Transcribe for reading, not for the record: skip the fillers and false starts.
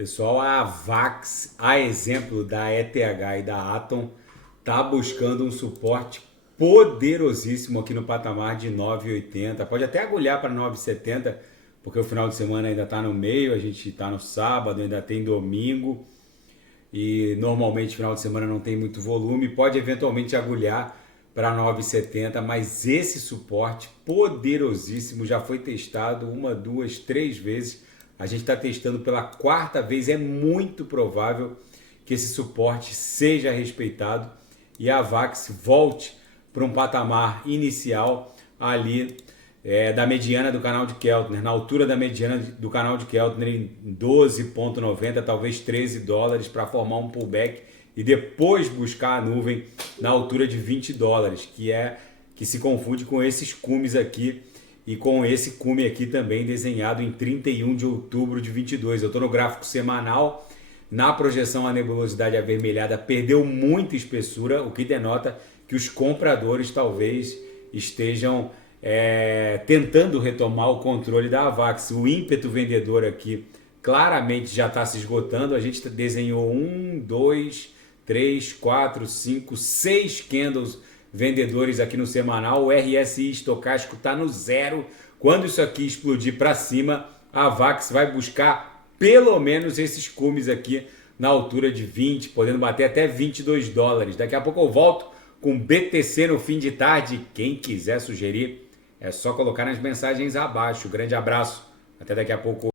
Pessoal, a Avax, a exemplo da ETH e da Atom, tá buscando um suporte poderosíssimo aqui no patamar de 9,80. Pode até agulhar para 9,70, porque o final de semana ainda está no meio, a gente está no sábado, ainda tem domingo e normalmente final de semana não tem muito volume. Pode eventualmente agulhar para 9,70, mas esse suporte poderosíssimo já foi testado uma, duas, três vezes. A gente está testando pela quarta vez. É muito provável que esse suporte seja respeitado e a Avax volte para um patamar inicial ali da mediana do canal de Keltner, na altura da mediana do canal de Keltner em 12,90, talvez 13 dólares, para formar um pullback e depois buscar a nuvem na altura de 20 dólares, que se confunde com esses cumes aqui e com esse cume aqui também desenhado em 31 de outubro de 22. Eu estou no gráfico semanal. Na projeção, a nebulosidade avermelhada perdeu muita espessura, o que denota que os compradores talvez estejam tentando retomar o controle da Avax. O ímpeto vendedor aqui claramente já está se esgotando. A gente desenhou 1, 2, 3, 4, 5, 6 candles vendedores aqui no semanal. O RSI estocástico está no zero. Quando isso aqui explodir para cima, a Avax vai buscar pelo menos esses cumes aqui na altura de 20, podendo bater até 22 dólares. Daqui a pouco eu volto com BTC no fim de tarde. Quem quiser sugerir, é só colocar nas mensagens abaixo. Grande abraço, até daqui a pouco.